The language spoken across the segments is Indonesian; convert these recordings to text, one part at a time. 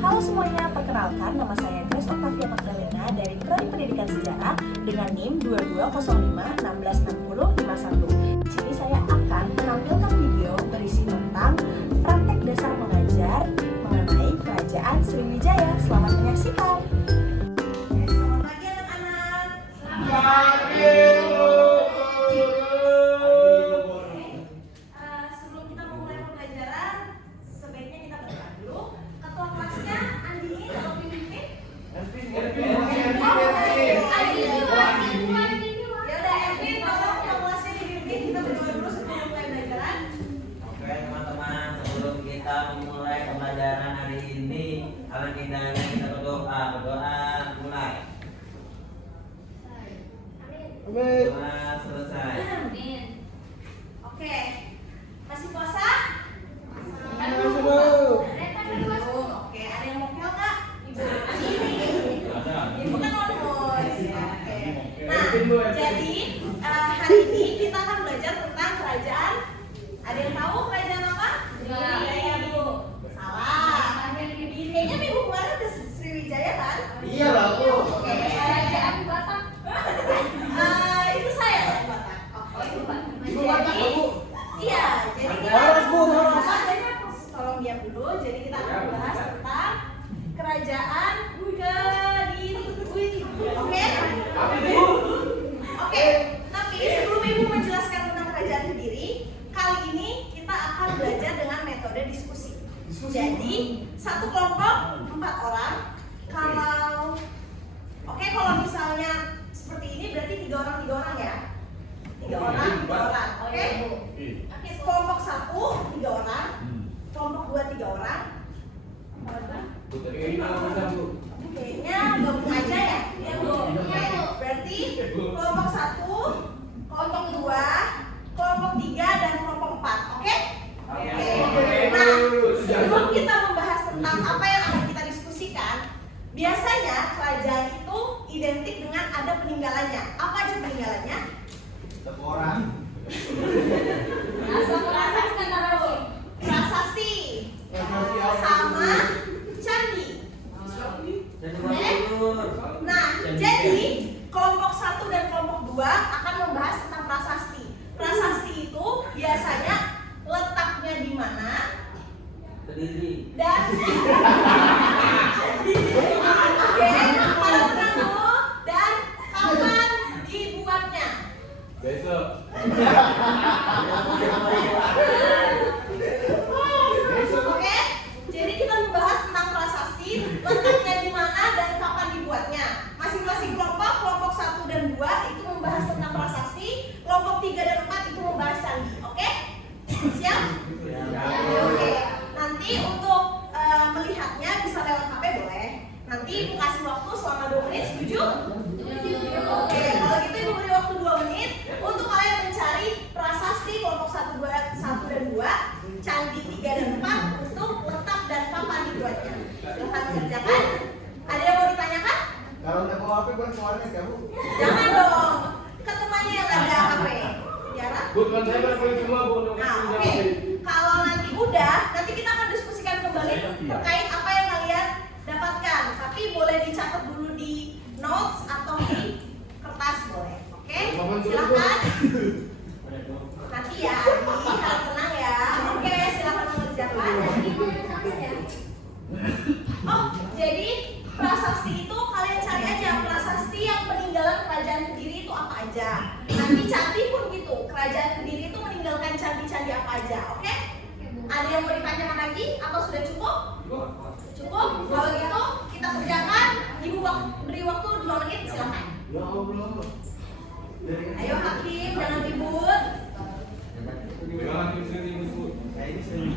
Halo semuanya, perkenalkan nama saya Grace Octavia Magdalena dari Prodi Pendidikan Sejarah dengan NIM 2205166051. Di sini saya akan menampilkan video berisi tentang praktek dasar mengajar mengenai Kerajaan Sriwijaya. Selamat menyaksikan. Selamat pagi anak-anak. Selamat pagi. Sebelum kita memulai pembelajaran, sebaiknya kita berdoa dulu. Ketua kelasnya Andi atau pimpin? Ya udah, Evin, tolong ketua kelasnya dipimpin. Kita berdoa dulu sebelum mulai pembelajaran. Oke teman-teman, sebelum kita memulai pembelajaran hari ini, alangkah indahnya kita berdoa mulai. Doa selesai. Oke, masih puasa? Oke, ada yang mau pel nggak? Ibu kan on voice. Oke. Nah, jadi hari ini kita akan belajar tentang kerajaan. Ada yang tahu kerajaan apa? Sriwijaya, Bu. Salah. Kayaknya minggu kemarin udah Sriwijaya kan? Iya lah, Bu. Oke. Kerajaan Batak. Itu saya yang Batak. Oke. Ibu Batak, Bu. Iya, jadi kita Harus, Bu, harus. tolong diam dulu. Jadi kita akan membahas tentang kerajaan Kediri. Oke? Oke. Tapi sebelum Ibu menjelaskan tentang kerajaan Kediri, kali ini kita akan belajar dengan metode diskusi. Jadi satu kelompok 4 orang. Kalau misalnya seperti ini berarti 3 orang ya. 3 orang. Oke? Kelompok 1 3 orang. Kelompok 2 3 orang. Kayaknya gabung aja ya? Iya, Bu. Oke. Berarti kelompok 1, kelompok 2, kelompok 3 dan kelompok 4. Oke? Oke. Nah, sebelum kita membahas tentang apa yang akan kita diskusikan, biasanya kerajaan itu identik dengan ada peninggalannya. Apa aja peninggalannya? Prasasti sama candi. Nah, jadi kelompok 1 dan kelompok 2 akan membahas tentang prasasti. Prasasti itu biasanya letaknya di mana Kediri. dan oke, kalau tenang dulu, dan kapan dibuatnya. Besok. Oke, jadi kita membahas tentang prasasti, letaknya di mana dan kapan dibuatnya. Masing-masing kelompok, kelompok 1 dan 2 itu membahas tentang prasasti, kelompok 3 dan 4 itu membahas candi. Oke? Siap? Oke. Nanti untuk melihatnya bisa lewat HP boleh. Nanti Ibu kasih waktu selama 2 menit, setuju? Oke, kalau gitu Ibu beri waktu 2 menit untuk kalian mencari prasasti kelompok 1 dan 2, candi 3 dan 4 untuk letak dan kapan dibuatnya. Silahkan kerjakan. Ada yang mau ditanyakan? Kalau udah bawa HP buat suaranya kamu. Jangan dong. Ke temannya yang ada HP. Tiara? Bukan saya lakuin semua Bu. Nah, oke. Kalau nanti udah, nanti kita akan diskusikan kembali terkait apa yang kalian dapatkan. Tapi boleh dicatat dulu di notes atau di kertas boleh. Oke? Silakan. Nanti ya, harap tenang ya. Oke, silakan mengerjakan. Oh, jadi prasasti itu kalian cari aja prasasti yang peninggalan kerajaan Kediri itu apa aja. Nanti candi pun gitu. Kerajaan Kediri itu meninggalkan candi-candi apa aja. Oke? Ada yang mau ditanyakan lagi atau sudah cukup? Cukup? Kalau gitu kita kerjakan. Ibu beri waktu 2 menit, silakan. Ya Allah. Ayo Hakim, jangan ribut. Jangan ribut. Ini sering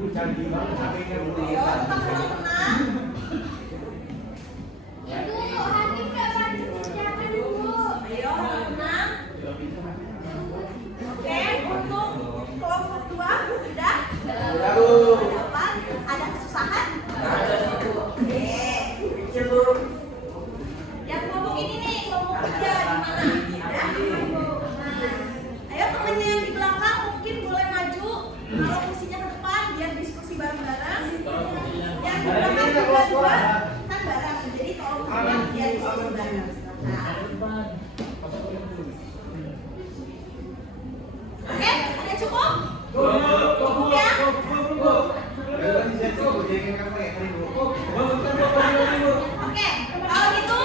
Canggih banget HP-nya Bu. Ayo, tetap harap tenang. Ayo, harap tenang. Oke, untuk kelompok 2 udah? Udah, Bu. Ada apa? Ada kesusahan? Ada sih Bu. Oke. Kecil Bu. Yang kelompok ini nih, kelompok 3 di mana? Udah? Nah, ayo temennya yang di belakang mungkin boleh maju. Kalau fungsinya ke depan biar diskusi bareng-bareng. Yang di belakang juga kan bareng. Jadi kalau fungsinya biar diskusi bareng. Nah, oke, udah cukup? Cukup ya? Oke, kalau gitu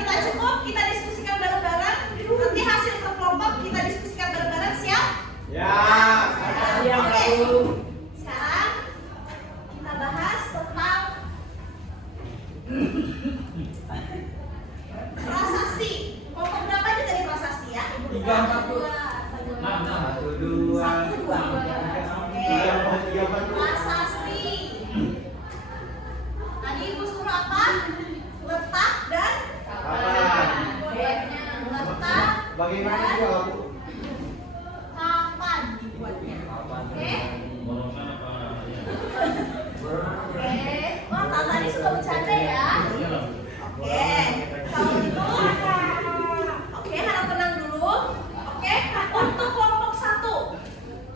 kita cukup, kita diskusikan bareng-bareng. Nanti hasil per kelompok kita diskusikan bareng-bareng, siap? Ya. Oke. Sekarang kita bahas tentang prasasti. Kelompok berapa aja dari prasasti ya? 3, 4, 2. 1, 2. Oke. Prasasti. Tadi Ibu suruh apa? Letak dan letak Bagaimana dan juga Bu? kapan dibuatnya. Oke? Oke. Wah, Kak tadi suka bercanda ya. Oke. Kalau gitu, oke, harap tenang dulu. Oke, untuk kelompok 1,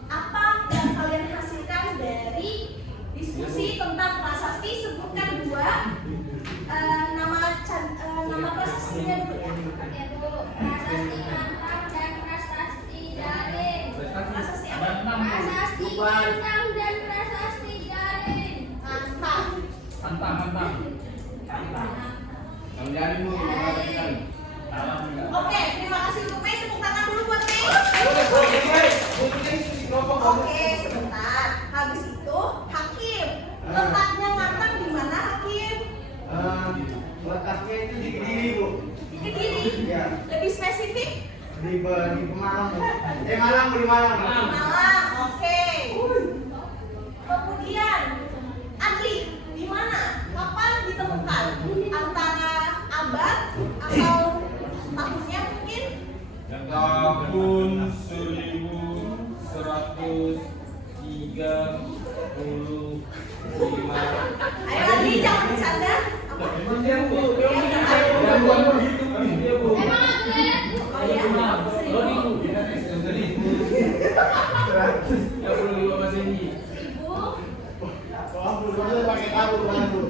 apa yang kalian hasilkan dari diskusi tentang prasasti? Sebutkan 2 nama prasastinya dulu ya. Prasasti apa? Mantap. Oke, terima kasih untuk Mei. Tepuk tangan dulu buat Mei. Oke, sebentar. Habis itu, Hakim. Letaknya ngantang di mana, Hakim? Letaknya itu di Kediri Bu. Di Kediri. Iya. Lebih spesifik? Di Malang Bu. Malang Bu, di Malang. Malang. Oke. Kemudian, Adli, di mana? Kapan ditemukan? Antara abad atau tahunnya mungkin? Tahun 1135. Ayo Adli, jangan bercanda. Apa? Dia Bu, Iya, iya. bukan begitu dia Bu. Oh ya, 1000. 135 Masehi. 1000. Oh, Bu, saya pakai tahu Bu.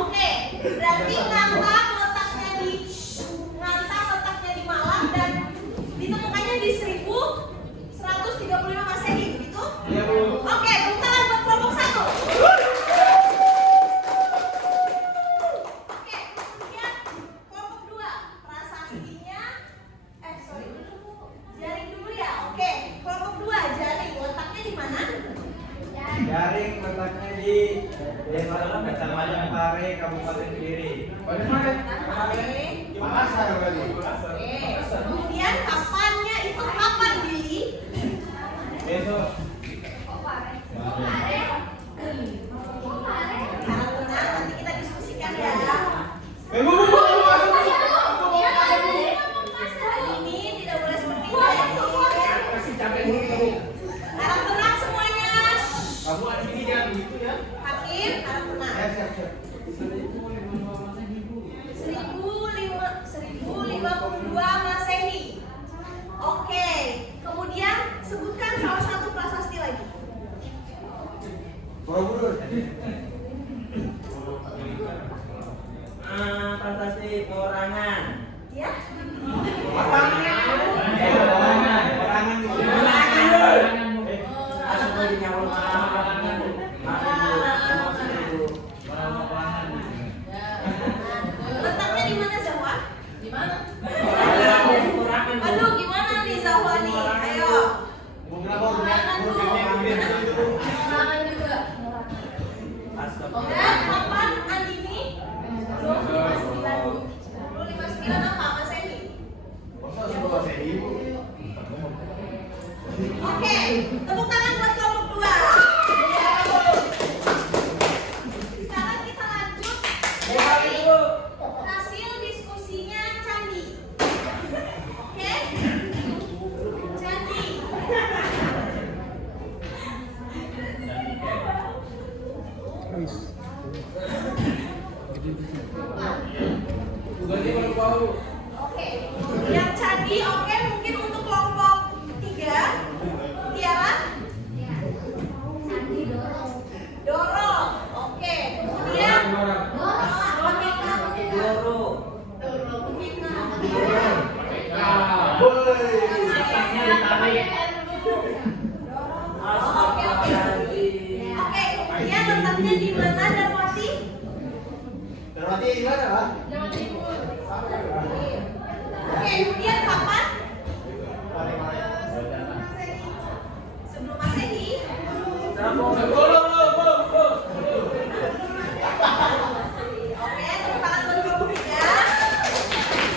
Oke, berarti Ngantang letaknya di Malang dan ditemukannya di 1135 Masehi, begitu? Iya Bu. Oke, tepuk tangan buat kelompok 1. Oke, kemudian kelompok 2, prasastinya Jaring dulu ya. Oke, kelompok 2, Jaring letaknya di mana? Jaring letaknya di Desa Kecamatan Pare, Kabupaten Kediri. Oke. Makassar berarti. Oke. Kemudian kapannya itu kapan, Billy? Besok. Harap tenang, nanti kita diskusikan ya. Bu. Ini tidak boleh seperti ini. Kasih capek dulu Bu. Harap tenang semuanya. Kamu ada sini jangan begitu ya. Hakim, harap tenang. Siap. 1052 Masehi. Oke. Kemudian sebutkan salah satu prasasti lagi. Borobudur. Prasasti Pewarangan. Ya. Letaknya di mana, Zahwa? Aduh, gimana nih Zahwa nih? Ayo. Dan kapan Andini? 259 apa Masehi? Oke, tepuk tangan buat kelompok 2. Oke, kemudian letaknya di mana Darwati? Darwati di mana, Pak? Oke, kemudian kapan? Sebelum Masehi. Oke, tepuk tangan buat kelompok 3.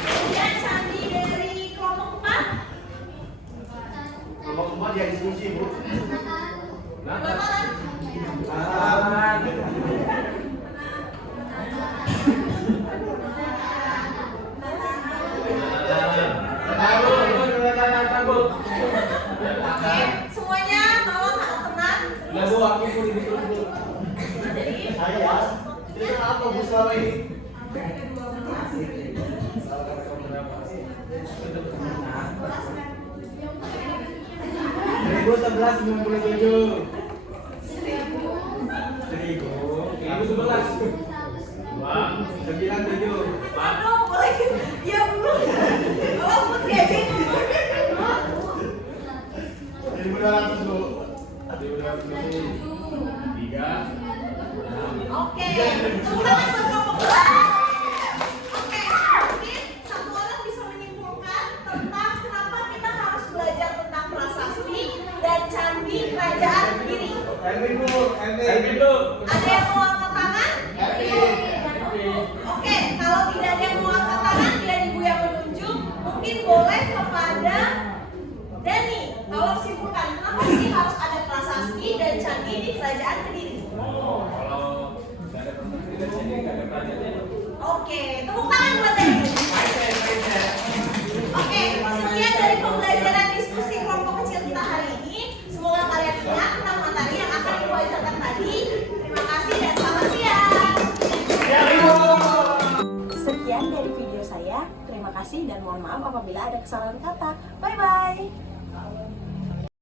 Kemudian candi dari kelompok 4. Kelompok semua dia diskusi, Bu. Bakalan. Oke, semuanya tolong tenang. Saya ya. Itu apa Bu selama ini? 1197. 97. Aduh, boleh. Ya, Bu. Tolong putri aja. 1200, Bu. Oke, tepuk tangan buat kelompok 2. Oke, mungkin satu orang bisa menyimpulkan tentang kenapa kita harus belajar tentang prasasti dan candi kerajaan Kediri. Erwin, Bu. Erwin. Ada yang mau angkat tangan? Oke, kalau tidak ada yang mau angkat tangan, biar ibu yang menunjuk. Mungkin boleh kepada Dani. Tolong simpulkan, kenapa sih harus ada prasasti dan candi di kerajaan Kediri? Oke, tepuk tangan buat Dani. Oke, sekian dari pembelajaran diskusi kelompok kecil kita hari ini. Semoga kalian ingat tentang materi yang akan ibu ajarkan tadi. Terima kasih dan selamat siang. Sekian dari video saya. Terima kasih dan mohon maaf apabila ada kesalahan kata. Bye-bye.